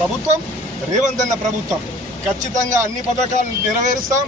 ప్రభుత్వం రేవంత్ అన్న ప్రభుత్వం. ఖచ్చితంగా అన్ని పథకాలు నెరవేరుస్తాం.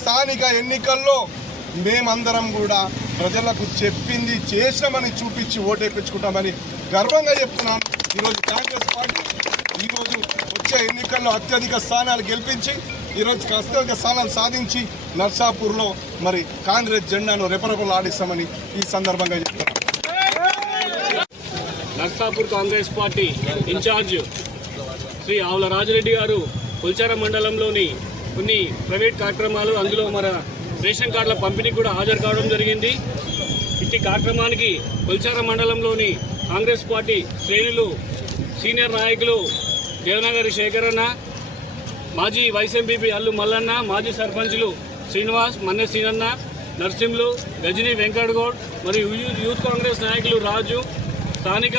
స్థానిక ఎన్నికల్లో మేమందరం కూడా ప్రజలకు చెప్పింది చేసామని చూపించి ఓటేపించుకుంటామని గర్వంగా చెప్తున్నాను. ఈరోజు కాంగ్రెస్ పార్టీ ఈరోజు వచ్చే ఎన్నికల్లో అత్యధిక స్థానాలు గెలిపించి ఈరోజు అత్యధిక స్థానాలు సాధించి నర్సాపూర్లో మరి కాంగ్రెస్ జెండాను రెపరెపలు ఆడిస్తామని ఈ సందర్భంగా చెప్తున్నాను. Narsapur Congress party in charge Shri Avula Rajareddy గారు పుల్చార మండలంలోని కొన్ని ప్రైవేట్ కార్యక్రమాలు అందులో మన రేషన్ కార్డుల పంపిణీ కూడా హాజరు కావడం జరిగింది. ఇట్టి కార్యక్రమానికి పుల్చార మండలంలోని కాంగ్రెస్ పార్టీ శ్రేణులు సీనియర్ నాయకులు దేవనగరి శేఖరన్న మాజీ వైస్ ఎంపీపీ అల్లు మల్లన్న మాజీ సర్పంచ్లు శ్రీనివాస్ మన్నె సీనన్న నర్సింహులు గజనీ వెంకటగౌడ్ మరియు యూత్ కాంగ్రెస్ నాయకులు రాజు స్థానిక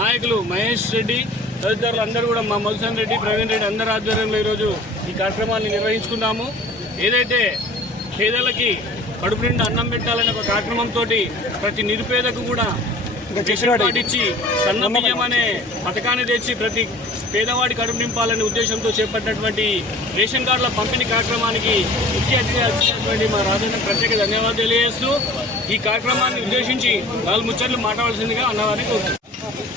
నాయకులు మహేష్ రెడ్డి తదితరులు అందరూ కూడా మా మధుసన్ రెడ్డి ప్రవీణ్ రెడ్డి అందరి ఆధ్వర్యంలో ఈరోజు ఈ కార్యక్రమాన్ని నిర్వహించుకున్నాము ఏదైతే పేదలకి కడుపు నిండా అన్నం పెట్టాలనే ఒక కార్యక్రమంతో ప్రతి నిరుపేదకు కూడా ఇచ్చి సన్న బియ్యం అనే పథకాన్ని తెచ్చి ప్రతి పేదవాడి కడుపు నింపాలనే ఉద్దేశంతో చేపట్టినటువంటి రేషన్ కార్డుల పంపిణీ కార్యక్రమానికి ముఖ్య అతిథిగా వచ్చినటువంటి మా రాజన్న ప్రత్యేక ధన్యవాదాలు తెలియజేస్తూ ఈ కార్యక్రమాన్ని ఉద్దేశించి నాలుగు ముచ్చట్లు మాట్లాడాల్సిందిగా అన్నవారిని కోరుతున్నాను.